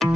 तो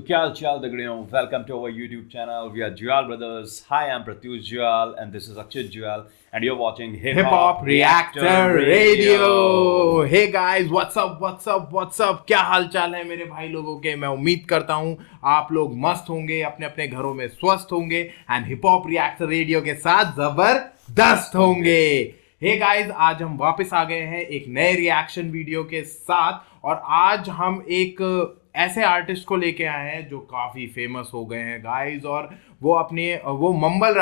क्या हाल चाल दगड़ियों, welcome to our YouTube channel. We are Jual brothers. Hi, I am Pratyush Jual and this is Akshay Jual and you're watching Hip hip Hop hop Reactor reactor Radio. Radio. Hey guys, what's up, क्या हाल चाल है मेरे भाई लोगों के। मैं उम्मीद करता हूँ आप लोग मस्त होंगे, अपने अपने घरों में स्वस्थ होंगे and hip hop reactor radio के साथ जबरदस्त होंगे। हे गाइस, आज हम वापस आ गए हैं एक नए रिएक्शन वीडियो के साथ, और आज हम एक ऐसे आर्टिस्ट को लेके आए हैं जो काफी फेमस हो गए हैं गाइस, और वो अपने वो मम्बल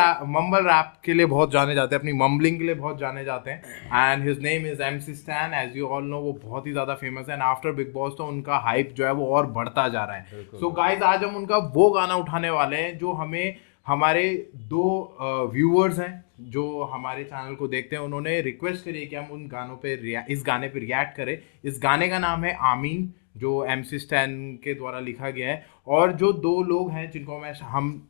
रैप के लिए बहुत जाने जाते हैं, अपनी मम्बलिंग के लिए बहुत जाने जाते हैं। And his name is MC Stan, as you all know. वो बहुत ही ज़्यादा फेमस है एंड आफ्टर बिग बॉस तो उनका हाइप जो है वो और बढ़ता जा रहा है। सो गाइस, आज हम उनका वो गाना उठाने वाले हैं जो हमें हमारे दो व्यूअर्स हैं जो हमारे चैनल को देखते हैं, उन्होंने रिक्वेस्ट करी है कि हम उन गानों पे इस गाने पे रिएक्ट करें। इस गाने का नाम है आमीन, जो MC Stan के द्वारा लिखा गया है। और जो दो लोग हैं जिनको हम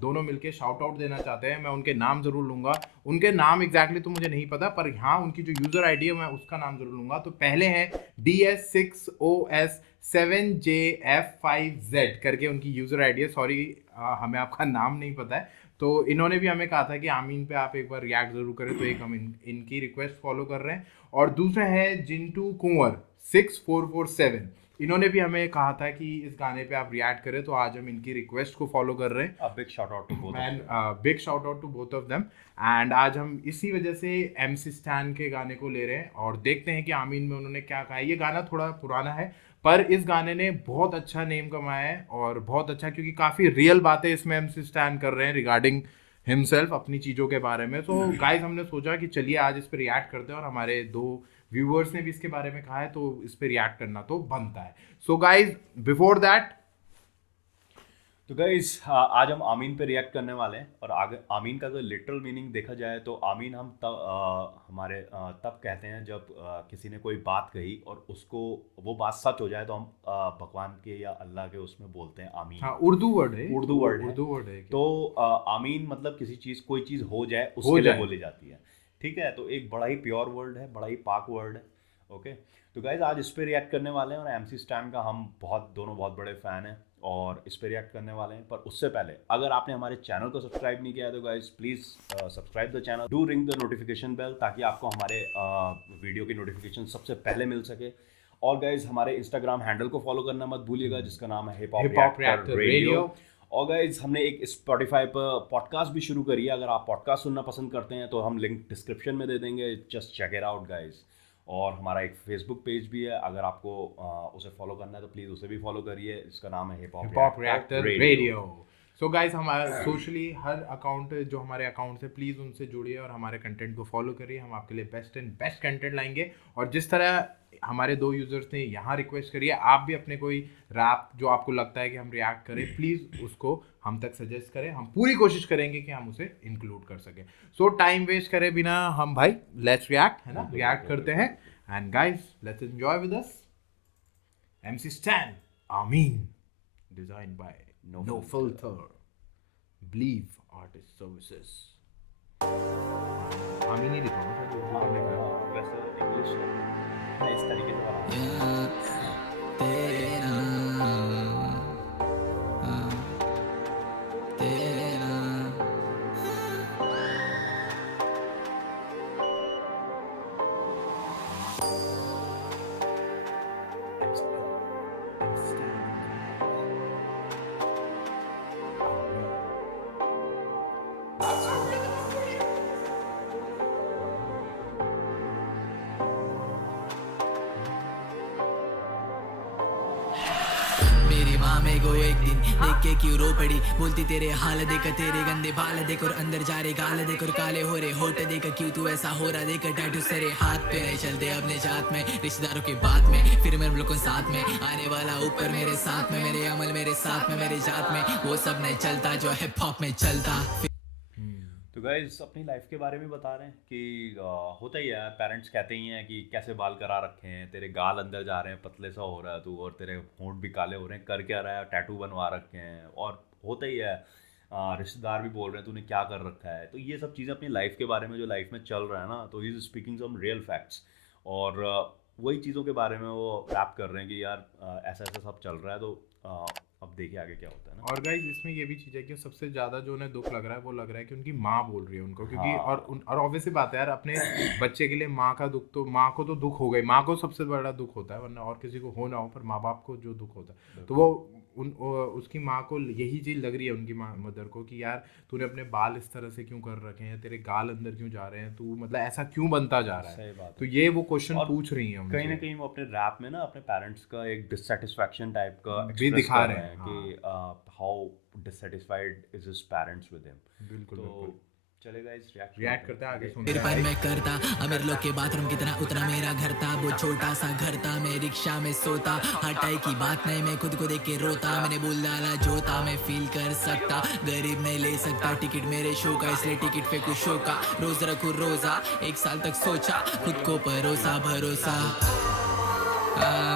दोनों मिलके शाउट आउट देना चाहते हैं, मैं उनके नाम जरूर लूंगा। उनके नाम एग्जैक्टली तो मुझे नहीं पता, पर हाँ उनकी जो यूजर आईडी है मैं उसका नाम जरूर लूंगा। तो पहले हैं DS6OS7JF5Z करके उनकी यूजर आईडी है। सॉरी, हमें आपका नाम नहीं पता है। तो इन्होंने भी हमें कहा था कि आमीन पे आप एक बार रिएक्ट जरूर करें, तो एक हम इनकी रिक्वेस्ट फॉलो कर रहे हैं। और दूसरा है जिंटू कुंवर 6447, इन्होंने भी हमें कहा था कि इस गाने पे आप रिएक्ट करें, तो आज हम इनकी रिक्वेस्ट को फॉलो कर रहे हैं। Big shout out to both man, big shout out to both of them. And आज हम इसी वजह से MC Stan के गाने को ले रहे हैं और देखते हैं कि आमीन में उन्होंने क्या कहा है। ये गाना थोड़ा पुराना है, पर इस गाने ने बहुत अच्छा नेम कमाया है, और बहुत अच्छा, क्योंकि काफ़ी रियल बातें इसमें MC Stan कर रहे हैं रिगार्डिंग हिमसेल्फ, अपनी चीज़ों के बारे में। तो गाइज, हमने सोचा कि चलिए आज इस पर रिएक्ट करते हैं, और हमारे दो व्यूअर्स ने भी इसके बारे में कहा है, तो इस पर रिएक्ट करना तो बनता है। सो गाइज, बिफोर दैट, तो गाइस, आज हम आमीन पे रिएक्ट करने वाले हैं. और आगे आमीन का अगर लिटरल मीनिंग देखा जाए तो आमीन हम तब कहते हैं जब किसी ने कोई बात कही और उसको वो बात सच हो जाए, तो हम भगवान के या अल्लाह के उसमें बोलते हैं आमीन. हाँ, उर्दू वर्ड है, उर्दू वर्ड है. उर्दू वर्ड है। तो आमीन मतलब कोई चीज़ हो जाए हो उसके लिए जाए। बोली जाती है. ठीक है, तो एक बड़ा ही प्योर वर्ड है, बड़ा ही पाक वर्ड है. ओके, तो गाइज आज इस पे रिएक्ट करने वाले हैं, और MC Stan का हम दोनों बहुत बड़े फ़ैन हैं और इस पे रिएक्ट करने वाले हैं. पर उससे पहले अगर आपने हमारे चैनल को सब्सक्राइब नहीं किया है तो guys please subscribe the channel, do ring the notification bell, ताकि आपको हमारे वीडियो की नोटिफिकेशन सबसे पहले मिल सके. और गाइज हमारे इंस्टाग्राम हैंडल को फॉलो करना मत भूलिएगा, जिसका नाम है हिप हॉप रिएक्टर रेडियो. और गाइज हमने एक स्पॉटिफाई पर पॉडकास्ट भी शुरू करी है. अगर आप पॉडकास्ट सुनना पसंद करते हैं तो हम लिंक डिस्क्रिप्शन में दे देंगे, just check it out guys. और हमारा एक फेसबुक पेज भी है, अगर आपको उसे फॉलो करना है तो प्लीज़ उसे भी फॉलो करिए. इसका नाम है hip hop reactor radio. So guys, हमारा सोशली हर अकाउंट जो हमारे अकाउंट है, प्लीज़ उनसे जुड़िए और हमारे कंटेंट को फॉलो करिए। हम आपके लिए बेस्ट कंटेंट लाएंगे। और जिस तरह हमारे दो यूजर्स ने यहाँ रिक्वेस्ट करी है, आप भी अपने कोई रैप जो आपको लगता है कि हम रिएक्ट करें, प्लीज़ उसको हम तक सजेस्ट करें। हम पूरी कोशिश करेंगे कि हम उसे इंक्लूड कर सकें। सो टाइम वेस्ट करे बिना हम भाई लेट्स रिएक्ट, है ना, रिएक्ट करते हैं। And guys, let's enjoy with us MC Stan, Amin, designed by No Filter, Believe Artist Services. आमीन ही लिखा था जो हमने कहा। वैसे इंग्लिश इस तरीके से बना तेरा तेरा मेरी माँ मेरे को एक दिन देख के क्यों रो पड़ी, बोलती तेरे हाल देख, तेरे गंदे बाल देख, और अंदर जा रहे गाल देख, और काले हो रहे होठ देख, क्यों तू ऐसा हो रहा देख, टैटू तेरे हाथ पे नहीं चलते अपने जात में, रिश्तेदारों के बात में, फिर मेरे लोगों साथ में आने वाला ऊपर मेरे साथ में, मेरे अमल मेरे साथ में, मेरे जात में वो सब नहीं चलता जो हिप हॉप में चलता. तो गाइज अपनी लाइफ के बारे में बता रहे हैं कि होता ही है, पेरेंट्स कहते ही हैं कि कैसे बाल करा रखे हैं, तेरे गाल अंदर जा रहे हैं, पतले सा हो रहा है तू, और तेरे होंठ भी काले हो रहे हैं, कर क्या रहा है, टैटू बनवा रखे हैं. और होता ही है, रिश्तेदार भी बोल रहे हैं तूने क्या कर रखा है। तो ये सब चीज़ें अपनी लाइफ के बारे में जो लाइफ में चल रहा है ना, तो he is speaking some real facts. और वही चीज़ों के बारे में वो रैप कर रहे हैं कि यार ऐसा ऐसा सब चल रहा है, तो अब देखिए आगे क्या होता है ना। और गाइस इसमें ये भी चीज़ है कि सबसे ज़्यादा जो उन्हें दुख लग रहा है वो लग रहा है कि उनकी माँ बोल रही है उनको, क्योंकि हाँ। और ऑब्वियसली बात है यार, अपने बच्चे के लिए माँ का दुख, तो माँ को तो दुख हो गई, माँ को सबसे बड़ा दुख होता है, वरना और किसी को हो ना हो, पर माँ बाप को जो दुख होता है, तो वो उसकी माँ को यही चीज़ लग रही है, उनकी माँ मदर को, कि यार तूने अपने बाल इस तरह से क्यों कर रखे हैं, तेरे गाल अंदर क्यों जा रहे हैं, तू मतलब ऐसा क्यों बनता जा रहा है। सही बात तो है। ये वो क्वेश्चन और पूछ रही हैं कहीं ना उनसे, कहीं वो अपने रैप में ना अपने पेरेंट्स का एक डिससेटिस्फैक्शन टाइप का भी एक्सप्रेस दिखा कर रहे रहे हैं, हैं कि how dissatisfied is his parents with him. बिल्कुल तो बिल्कुल। चले गाइस रिएक्ट करते हैं, आगे सुनते मेरे हैं। पर मैं करता अमीर लोग के बाथरूम की तरह उतना मेरा घर था, वो छोटा सा घर था, मैं रिक्शा में सोता, हटाई की बात नहीं, मैं खुद को देख के रोता, मैंने बोल डाला जो था मैं फील कर सकता, गरीब नहीं ले सकता टिकट मेरे शो का, इसलिए टिकट पे कुछ शो का, रोज रखूं रोजा, 1 साल तक सोचा, खुद को भरोसा भरोसा।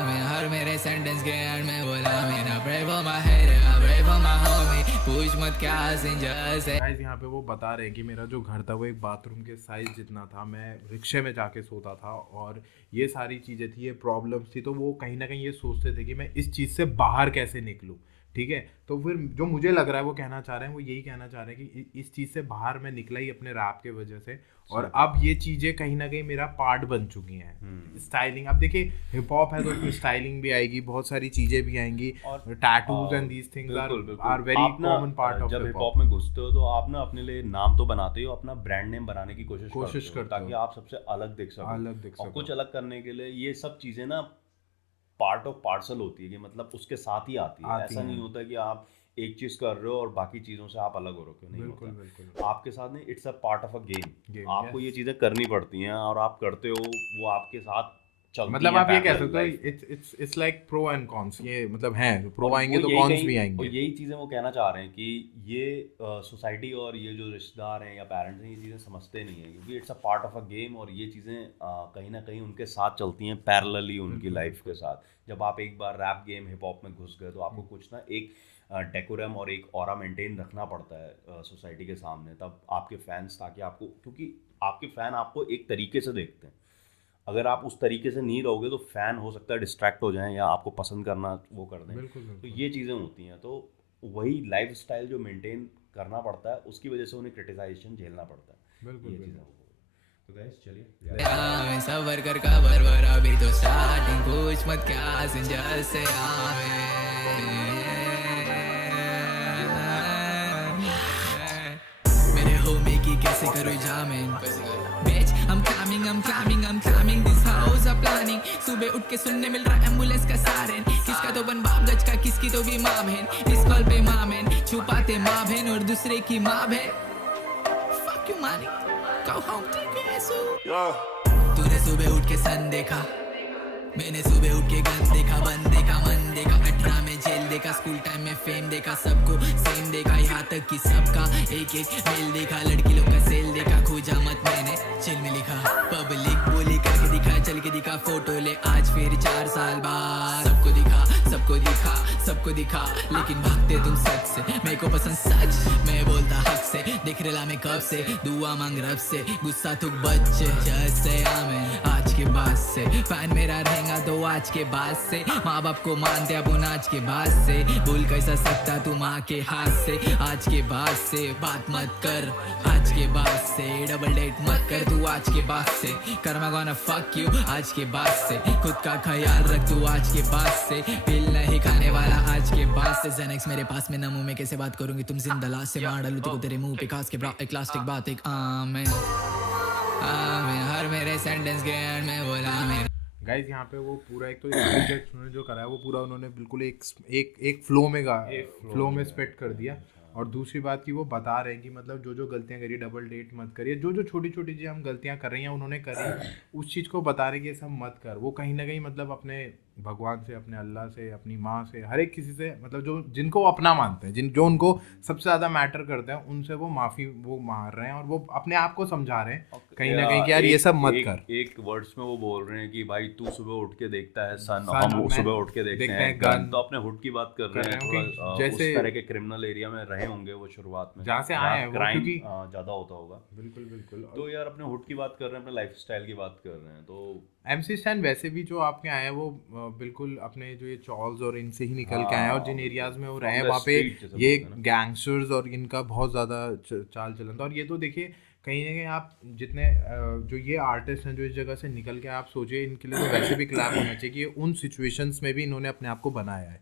मैं हर मेरे सेंटेंस के एंड में बोला, मेरा pray for my head, I pray for my homie, पूछ मत क्या सिंजर से। गाइस यहाँ पे वो बता रहे हैं कि मेरा जो घर था वो एक बाथरूम के साइज जितना था, मैं रिक्शे में जाके सोता था, और ये सारी चीज़ें थी, ये प्रॉब्लम्स थी, तो वो कहीं ना कहीं ये सोचते थे कि मैं इस चीज़ से बाहर कैसे निकलूँ। ठीक है, तो फिर जो मुझे लग रहा है वो कहना चाह रहे हैं, वो यही कहना चाह रहे हैं कि इस चीज़ से बाहर मैं निकला ही अपने रैप के वजह से, और अब ये चीज़ें कहीं ना कहीं मेरा पार्ट बन चुकी हैं। स्टाइलिंग, अब देखिए हिप हॉप है तो उसमें स्टाइलिंग भी आएगी, बहुत सारी चीज़ें भी आएंगी, और tattoos and these things are very common part of जब हिप हिप हॉप। हॉप में घुसते हो तो आप ना अपने लिए नाम तो बनाते ही हो, अपना ब्रांड नेम बनाने की कोशिश कोशिश करते हो, करते हो। ताकि आप सबसे अलग दिख सको। अलग दिख और सको। कुछ अलग करने के लिए ये सब चीज़ें ना पार्ट ऑफ पार्सल होती है, कि मतलब उसके साथ ही आती है। आती ऐसा हैं। नहीं होता कि आप एक चीज़ कर रहे हो और बाकी चीज़ों से आप अलग हो रहे हो, नहीं बिल्कुल होता। बिल्कुल। आपके साथ नहीं, it's a part of a game. Game, आपको yes. ये चीज़ें करनी पड़ती हैं और आप करते हो, वो आपके साथ चलती मतलब हैं आप ये कह parallel सकते हो life में। It's like pro and cons, ये मतलब हैं, प्रो और आएंगे वो तो यही कॉन्स कहीं- भी और आएंगे। यही चीज़ें वो कहना चाह रहे हैं कि ये सोसाइटी और ये जो रिश्तेदार हैं या पेरेंट्स हैं, ये चीज़ें समझते नहीं हैं, क्योंकि it's a part of a game, और ये चीज़ें कहीं ना कहीं उनके साथ चलती हैं पैरेलली उनकी बिल्कुल, लाइफ के साथ। जब आप एक बार रैप गेम हिप हॉप में घुस गए तो आपको कुछ ना एक डेकोरम और एक ऑरा मेंटेन रखना पड़ता है सोसाइटी के सामने, तब आपके फैंस, ताकि आपको, क्योंकि आपके फ़ैन आपको एक तरीके से देखते हैं, अगर आप उस तरीके से नहीं रहोगे तो फ़ैन हो सकता है डिस्ट्रैक्ट हो जाएं या आपको पसंद करना वो कर दें। बिल्कुल तो बिल्कुल। ये चीज़ें होती हैं, तो वही लाइफ स्टाइल जो मेंटेन करना पड़ता है, उसकी वजह से उन्हें क्रिटिसाइजेशन झेलना पड़ता है। बिल्कुल ये बिल्कुल। चीज़ें तो गाइस चलिए मैं सबर कर का बरबर अभी तो स्टार्टिंग, पूछ मत क्या सिंजर से मेरे होमी की कैसे करूँ जामिन, bitch I'm climbing this house I'm planning, सुबह उठ के सुनने मिल रहा एम्बुलेंस का सायरन, किसका तो बन बाप गज का, किसकी तो भी माँ बहन, इस कॉल पे माँ बहन छुपाते माँ बहन और दूसरे की माँ बहन। Fuck you money, go home take a soup। तूने सुबह उठ के सन देखा, मैंने सुबह उठ के गन देखा, बन देखा, मन देखा, 18 में जेल देखा, स्कूल टाइम में फेम देखा, सबको सेम देखा, यहाँ तक कि सबका एक एक मेल देखा, लड़की लोग का सेल देखा, खोजा मत मैंने चिल में लिखा, पब्लिक बोली करके दिखा, चल के दिखा, फोटो ले आज फिर 4 साल बाद, सबको दिखा, सबको दिखा, सबको दिखा, लेकिन भागते तुम सच से, मेरे को पसंद सच, मैं बोलता हक से, दिख रहा मैं कब से, दुआ मांग रब से, गुस्सा तुक बच्चे, जैसे आमेन, आज के बाद से, फैन मेरा रहेगा तो आज के बाद से, माँ बाप को मानते अपन आज के बाद से, भूल कैसा सकता तू माँ के हाथ से, आज के बाद से, बात मत कर, आज के बाद से, डबल डेट मत कर तू आज के बाद से, कर्मा गोना फक यू आज के बाद से, खुद का ख्याल रख तू आज के बाद से, पिल नहीं खाने वाला आज के बाद से, जेनेक्स मेरे पास में ना मुंह में कैसे बात करूंगी तुम जिंदा लाश से, मार डालू तुझको तेरे मुंह पे खास के ब्रा, एक प्लास्टिक बात एक आमेन, आमेन हर मेरे सेंटेंस के एंड में बोला आमेन। गाइस यहाँ पे वो पूरा एक तो प्रोजेक्ट उन्होंने जो करा है वो पूरा उन्होंने बिल्कुल एक फ्लो में फ्लो में स्पेट कर दिया, और दूसरी बात की वो बता रहे हैं कि मतलब जो जो गलतियाँ करिए, डबल डेट मत करिए, जो जो छोटी छोटी चीज़ें हम गलतियाँ कर रही हैं उन्होंने करी, उस चीज़ को बता रहे हैं कि ये सब मत कर, वो कहीं ना कहीं मतलब अपने भगवान से, अपने अल्लाह से, अपनी माँ से, हर एक किसी से, मतलब जो जिनको वो अपना मानते हैं, जो उनको सबसे ज़्यादा मैटर करते हैं, उनसे वो माफ़ी वो मांग रहे हैं और वो अपने आप को समझा रहे हैं कहीं ना कहीं कि यार ये सब मत कर। एक वर्ड्स में वो बोल रहे हैं कि भाई तू सुबह उठ के देखता है सन, सन, हम सुबह उठ के देखते हैं गन। तो अपने हुड की बात कर रहे हैं, थोड़ा जैसे उस तरह के क्रिमिनल एरिया में रहे होंगे वो शुरुआत में, जहाँ से आए हैं वो, क्राइम क्योंकि ज़्यादा होता होगा। बिल्कुल बिल्कुल। तो यार अपने हुड की बात कर रहे हैं, अपने लाइफस्टाइल की बात कर रहे हैं, तो MC स्टैन वैसे भी जो आपके आए हैं वो बिल्कुल अपने जो ये चॉल्स और इनसे ही निकल के आए हैं, और जिन एरियाज में वो रहे हैं वहाँ पे ये गैंगस्टर्स और इनका बहुत ज़्यादा चाल चलन था। और ये तो देखिए कहीं ना कहीं आप जितने जो ये आर्टिस्ट हैं जो इस जगह से निकल के, आप सोचिए इनके लिए तो वैसे भी क्लैप होना चाहिए कि उन सिचुएशंस में भी इन्होंने अपने आप को बनाया है।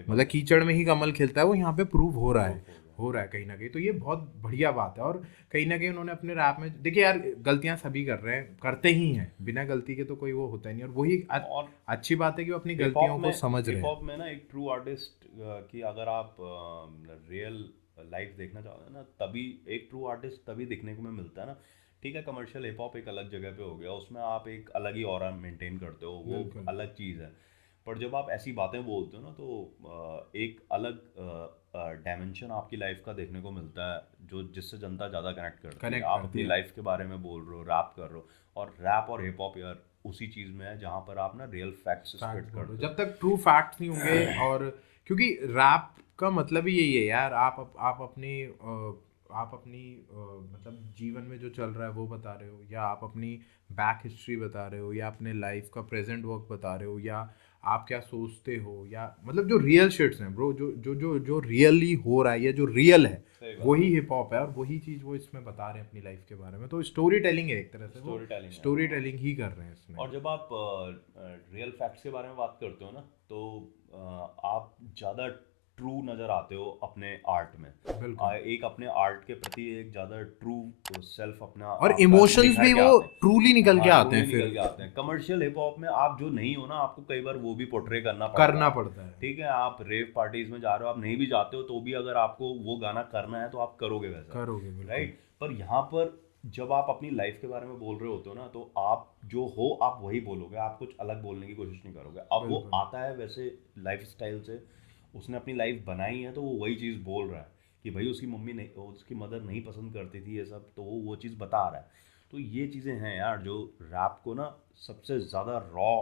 मतलब कीचड़ में ही कमल खिलता है, वो यहाँ पे प्रूव हो रहा है कहीं ना कहीं। तो ये बहुत बढ़िया बात है। और कहीं ना कहीं उन्होंने अपने रैप में, देखिए यार गलतियां सभी कर रहे हैं, करते ही हैं, बिना गलती के तो कोई वो होता ही नहीं। और वही अच्छी बात है कि वो अपनी गलतियों को समझ रहे हैं। हिप हॉप में ना एक ट्रू आर्टिस्ट की अगर आप रियल लाइफ देखना चाहते हैं ना, तभी एक ट्रू आर्टिस्ट तभी दिखने को मिलता है ना। ठीक है, कमर्शियल हिप हॉप एक अलग जगह पे हो गया, उसमें आप एक अलग ही ऑरा मेंटेन करते हो, वो अलग चीज़ है। पर जब आप ऐसी बातें बोलते हो ना, तो एक अलग डायमेंशन आपकी लाइफ का देखने को मिलता है, जो जिससे जनता ज़्यादा कनेक्ट करती है। आप अपनी लाइफ के बारे में बोल रहे हो, रैप कर रहे हो, और रैप और हिप हॉप यार उसी चीज़ में है जहाँ पर आप ना रियल फैक्ट्स स्प्रेड करते हो। जब तक ट्रू फैक्ट्स नहीं होंगे, और क्योंकि रैप का मतलब ही यही है यार, आप अपनी मतलब जीवन में जो चल रहा है वो बता रहे हो, या आप अपनी बैक हिस्ट्री बता रहे हो, या अपने लाइफ का प्रेजेंट वर्क बता रहे हो, या आप क्या सोचते हो, या मतलब जो रियल शिट्स हैं ब्रो, जो रियली हो रहा है, या जो रियल है, वही हिप हॉप है। और वही चीज़ वो इसमें बता रहे हैं अपनी लाइफ के बारे में। तो स्टोरी टेलिंग है एक तरह से, स्टोरी टेलिंग ही कर रहे हैं इसमें। और जब आप रियल फैक्ट्स के बारे में बात करते हो ना, तो आप ज़्यादा ट्रू नज़र आते हो अपने आर्ट में। एक अपने आर्ट के प्रति एक ज़्यादा ट्रू सेल्फ अपना, और इमोशंस भी वो ट्रूली निकल के आते हैं। कमर्शियल हिप हॉप में आप जो नहीं हो ना, आपको कई बार वो भी पोर्ट्रे करना पड़ता है। ठीक है, आप रेव पार्टीज में जा रहे हो, आप नहीं भी जाते हो तो भी अगर आपको वो गाना करना है तो आप करोगे वैसा, राइट। पर यहाँ पर जब आप अपनी लाइफ के बारे में बोल रहे होते हो ना, तो आप जो हो आप वही बोलोगे, आप कुछ अलग बोलने की कोशिश नहीं करोगे। अब वो आता है वैसे लाइफ स्टाइल से, उसने अपनी लाइफ बनाई है, तो वो वही चीज़ बोल रहा है कि भाई उसकी मम्मी नहीं, उसकी मदर नहीं पसंद करती थी ये सब, तो वो चीज़ बता रहा है। तो ये चीज़ें हैं यार जो रैप को ना सबसे ज़्यादा रॉ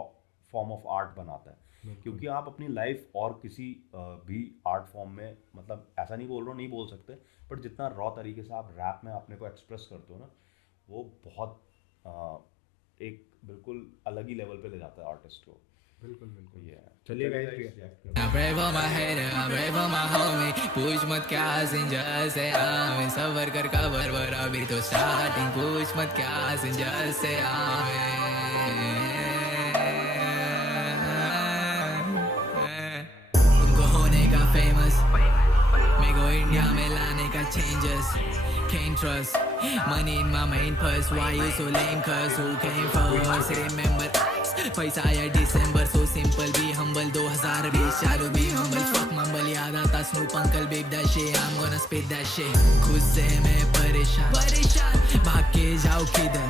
फॉर्म ऑफ आर्ट बनाता है। क्योंकि आप अपनी लाइफ और किसी भी आर्ट फॉर्म में, मतलब ऐसा नहीं बोल रहा हूँ नहीं बोल सकते, बट जितना रॉ तरीके से आप रैप में अपने को एक्सप्रेस करते हो ना, वो बहुत एक बिल्कुल अलग ही लेवल पे ले जाता है आर्टिस्ट को। बिल्कुल ये चलिए guys, I pray for my head, I pray for my homie. पूछ मत क्या सिंजर से आवे, सबर कर कवर वर अभी तो स्टार्टिंग। पूछ मत क्या सिंजर से आवे, तुमको होने का फेमस, मेरे को इंडिया में लाने का changes. Can't trust money in my main purse. Why you so lame? Cause who came first? Remember पैसा या दिसंबर, so simple be humble. 2020 चालू be humble. Fuck mumble, याद आता snoop uncle big that shit. I'm gonna spit that shit. खुद से मैं परेशान भाग के जाओ किधर,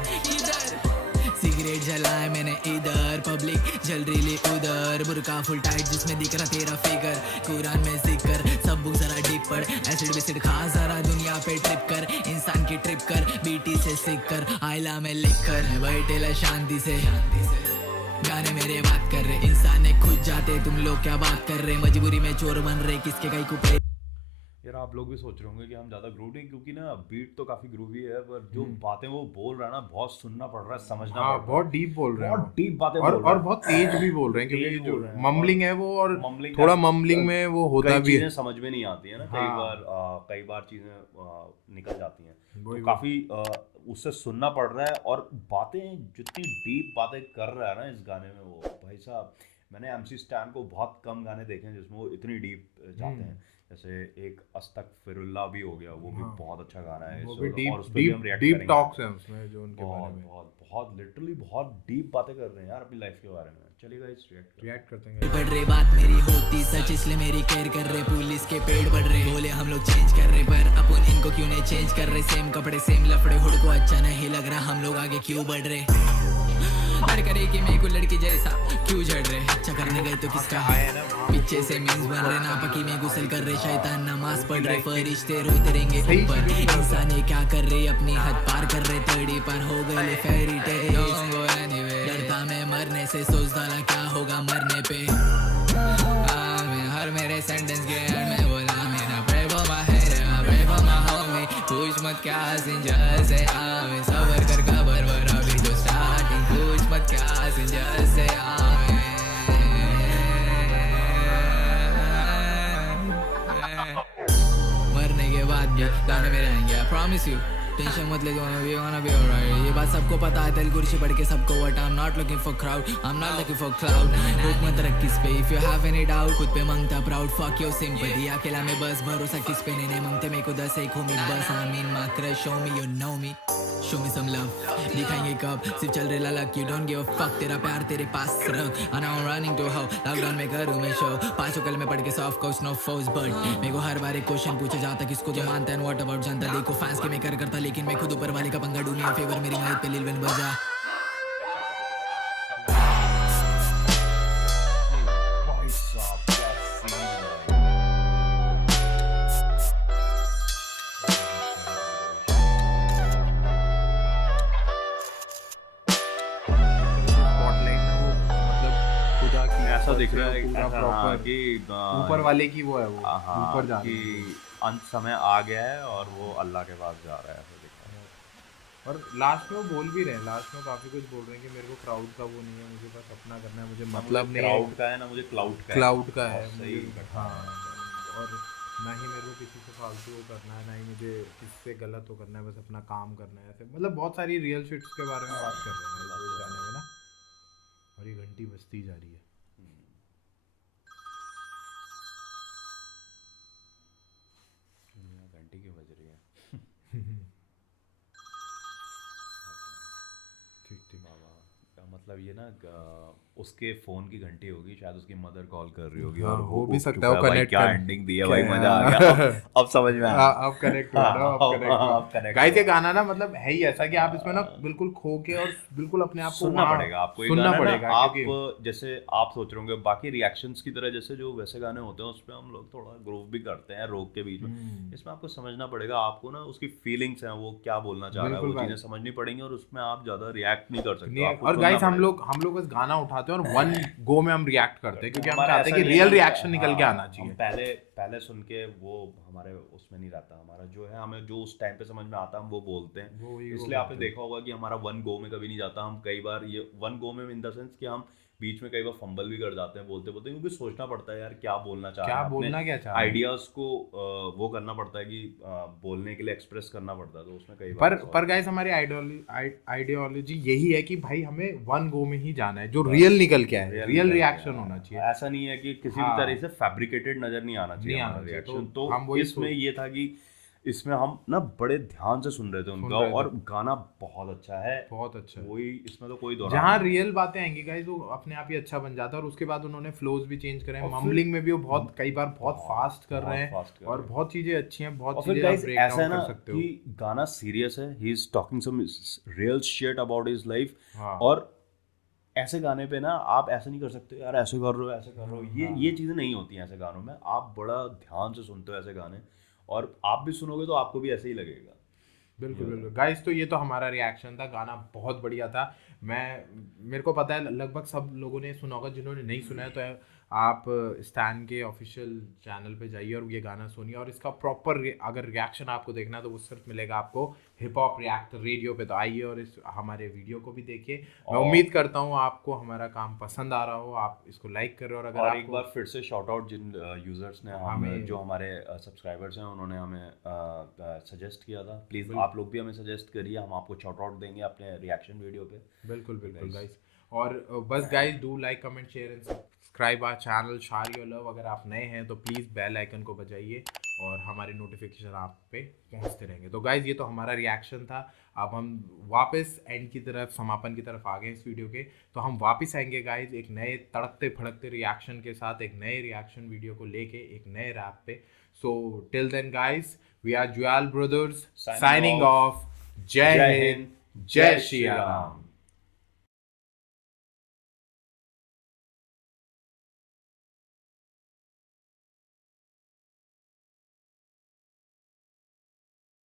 सिगरेट जलाए मैंने इधर, पब्लिक जल रही उधर, बुरका फुल टाइट जिसमें दिख रहा तेरा फिगर, कुरान में जिक्र सब बुक जरा डीप पढ़, एसिड विसिड खा जरा दुनिया पे ट्रिप कर, इंसान की ट्रिप कर, बीटी से सीख कर, आइला में लिख कर, बैठेला शांति से, गाने मेरे बात कर रहे, इंसान ने खुद जाते, तुम लोग क्या बात कर रहे, मजबूरी में चोर बन रहे, किसके कई कुपे। यार आप लोग भी सोच रहे होंगे कि हम ज़्यादा ग्रूव नहीं, क्योंकि ना बीट तो काफ़ी ग्रूवी है, पर जो बातें वो बोल रहा है ना, बहुत सुनना पड़ रहा है, समझना पड़ रहा है। बहुत डीप बोल रहे हैं, बहुत डीप बातें और बहुत तेज भी बोल रहे हैं, क्योंकि जो मम्बलिंग है वो, और थोड़ा मम्बलिंग में वो होता भी है, समझ में नहीं आती है ना, कई बार चीज़ें निकल जाती हैं, तो काफ़ी उससे सुनना पड़ रहा है। और बातें जितनी डीप बातें कर रहा है ना इस गाने में, वो भाई साहब, मैंने MC स्टैन को बहुत कम गाने देखे हैं जिसमें वो इतनी डीप जाते हैं। जैसे एक अस्तगफिरुल्लाह भी हो गया, वो भी बहुत अच्छा गाना है, वो भी डीप टॉक्स हैं उसमें जो उनके बारे में बहुत लिटरली बहुत डीप बातें कर रहे हैं यार अपनी लाइफ के बारे में। चलिए गाइस रिएक्ट करते हैं। बढ़ रही बात मेरी होती सच, इसलिए मेरी केयर कर रहे, पुलिस के पेड़ बढ़ रहे, बोले हम लोग चेंज कर रहे, पर अपन इनको क्यों नहीं चेंज कर रहे, सेम कपड़े सेम लफड़े, हुड को अच्छा नहीं लग रहा, हम लोग आगे क्यों बढ़ रहे। लड़ करे कि मेरे को लड़की जैसा क्यों झड़ रहे अच्छा करने गए तो किसका पीछे से मीम्स बन रहे ना पकी में गुसल कर रहे शैतान नमाज पढ़ रहे फरिश्ते रोते रहेंगे ऊपर इंसान ये क्या कर रहे अपनी हद पार कर रहे तड़ी पर हो गए फेरी टेल्स डरता मैं मरने से सोचता ना क्या होगा मरने पे हर मेरे सेंटेंस के एंड में बोला मेरा pray for my head pray for my homie पूछ मत क्या सिंजर से आवे सबर कर खबर वर अभी तो स्टार्टिंग पूछ मत क्या सिंजर से आवे मरने के बाद भी गाने में रहेंगे I promise you टेंशन मत ले wanna be alright ये बात सबको पता है तेल कुर्सी पढ़ के सबको what I'm not looking for crowd I'm not looking for cloud रुक मत रख किस पे if you have any doubt खुद पे मांगता proud fuck your sympathy अकेला में बस भरोसा किस पे नहीं मांगते मेरे को 10 एक हो मैं बस I mean my crush show me you know me show me some love दिखाएंगे कब सिर्फ चल रहे ललक you don't give a fuck तेरा प्यार तेरे पास रख I know I'm running to how lockdown में करूँ मैं शो पांचों कल में पढ़ के soft course no foes but मेरे को हर बार एक क्वेश्चन पूछा जाता किसको जो मानता है what about जनता देखो फैंस के मैं कर करता लेकिन मैं खुद ऊपर वाले का पंगा डूंगी फेवर मेरी मदद पे लिलवन बजा भाई साहब क्या सीन है। स्पॉटलाइट ना वो मतलब खुदा की ऐसा दिख रहा है पूरा ऐसा, हाँ, प्रॉपर कि ऊपर वाले की वो है वो हाँ, ऊपर जा कि अंत समय आ गया है और वो अल्लाह के पास जा रहा है ऐसा दिख रहा है। और लास्ट में वो बोल भी रहे हैं लास्ट में काफी कुछ बोल रहे हैं कि मेरे को क्राउड का वो नहीं है मुझे बस अपना करना है मुझे मतलब नहीं है क्राउड का है ना मुझे क्लाउड का है सही मुझे हाँ और ना ही मेरे को किसी से फालतू वो करना है ना ही मुझे किसी से गलत वो करना है बस अपना काम करना है ऐसे मतलब बहुत सारी रियल शिट्स के बारे में बात कर रहे हैं इस गाने में ना और ये घंटी बजती जा रही है घंटी क्यों बज रही है ठीक ठीक बाबा का मतलब ये ना उसके फोन की घंटी होगी शायद उसकी मदर कॉल कर रही होगी हाँ, और हो वो भी उठ सकता चुका है, वो भाई connect क्या कर- एंडिंग दी है क्या भाई है? मजा आ गया अब समझ में आया अब कनेक्ट हो रहा अब अब connect गाइस ये हुआ। गाना ना मतलब है ही ऐसा कि आप इसमें ना बिल्कुल खो के और बिल्कुल अपने आप को सुनना वहाँ पड़ेगा आपको ये सुनना गाना ना, पड़ेगा आप क्योंकि जैसे आप सोच रहे होंगे बाकी रिएक्शंस की तरह जैसे जो वैसे गाने होते हैं उसमें हम लोग थोड़ा ग्रूव भी करते हैं रोक के बीच में इसमें आपको समझना पड़ेगा आपको ना उसकी फीलिंग्स हैं वो क्या बोलना चाह रहा है बिल्कुल वो भाई। चीजें समझनी पड़ेंगी और उसमें आप ज्यादा रिएक्ट नहीं कर सकते नहीं, आपको और सुनना गाइस हम पड़ेगा। लोग बस गाना उठाते हैं और वन गो में हम रिएक्ट करते हैं क्योंकि हम हमारा चाहते हैं ऐसा कि नहीं है रियल कि- रिएक्शन निकल के हाँ, आना हम चाहिए पहले पहले सुन के वो हमारे उसमें नहीं रहता हमारा जो है हमें जो उस टाइम पे समझ में आता हम वो बोलते हैं वो ही वो इसलिए आपने बोलते हैं। देखा होगा कि हमारा वन गो में कभी नहीं जाता हम कई बार ये वन गो में इन द सेंस कि हम बीच में कई बार फंबल भी कर जाते हैं बोलते बोलते क्योंकि सोचना पड़ता है यार क्या बोलना चाह रहे क्या हैं बोलना क्या चाह रहे हैं। आइडियाज को वो करना पड़ता है कि बोलने के लिए एक्सप्रेस करना पड़ता है तो उसमें कई बार पर गाइस हमारी आइडियोलॉजी यही है कि भाई हमें वन गो में ही जाना है जो रियल निकल के आए रियल रिएक्शन होना चाहिए ऐसा नहीं है कि किसी हाँ। भी तरह से फैब्रिकेटेड नजर नहीं आना चाहिए नहीं आना हमारा चाहिए, रिएक्शन तो तो हम वही इसमें ये था कि इसमें हम ना बड़े ध्यान से सुन रहे थे उनका रहे थे। और गाना बहुत अच्छा है बहुत अच्छा है कोई इसमें तो कोई दौरान जहाँ नहीं। रियल बातें आएंगी गाइस वो अपने आप ही अच्छा बन जाता है और उसके बाद उन्होंने फ्लोज भी चेंज करे और फिर- मम्बलिंग में भी वो बहुत कई बार बहुत फास्ट कर बहुत रहे हैं fast कर और रहे हैं। बहुत चीजें अच्छी हैं बहुत और फिर चीजें आप गाइस ब्रेक ऐसा है डाउन ना कर सकते हो कि गाना सीरियस है he is talking some real shit about his life हाँ और ऐसे गाने पे ना आप ऐसे नहीं कर सकते यार ऐसे कर रहे हो ऐसे कर रहे हो ये चीज़ें नहीं होती हैं ऐसे गानों में आप बड़ा ध्यान से सुनते हो ऐसे गाने और आप भी सुनोगे तो आपको भी ऐसे ही लगेगा बिल्कुल बिल्कुल गाइस तो ये तो हमारा रिएक्शन था गाना बहुत बढ़िया था मेरे को पता है लगभग सब लोगों ने सुना होगा जिन्होंने नहीं सुना है तो आप स्टैन के ऑफिशियल चैनल पे जाइए और ये गाना सुनिए और इसका प्रॉपर अगर रिएक्शन आपको देखना है तो वो सिर्फ मिलेगा आपको हिप हॉप रिएक्ट रेडियो पे तो आइए और इस हमारे वीडियो को भी देखिए मैं उम्मीद करता हूँ आपको हमारा काम पसंद आ रहा हो आप इसको लाइक कर रहे हो और अगर और आपको एक बार फिर से शॉर्ट आउट जिन यूजर्स ने हमें जो हमारे सब्सक्राइबर्स हैं उन्होंने हमें सजेस्ट किया था प्लीज़ आप लोग भी हमें सजेस्ट करिए हम आपको शॉर्ट आउट देंगे अपने रिएक्शन वीडियो पे बिल्कुल बिल्कुल गाइस और बस guys do like comment share and subscribe our channel share your love अगर आप नए हैं तो प्लीज़ बेल आइकन को बजाइए और हमारे नोटिफिकेशन आप पे पहुंचते रहेंगे तो गाइस ये तो हमारा रिएक्शन था अब हम वापस एंड की तरफ समापन की तरफ आ गए इस वीडियो के तो हम वापस आएंगे गाइस एक नए तड़कते फड़कते रिएक्शन के साथ एक नए रिएक्शन वीडियो को लेके एक नए रैप पे so till then guys we are Jual brothers signing off जय हिंद जय श्री राम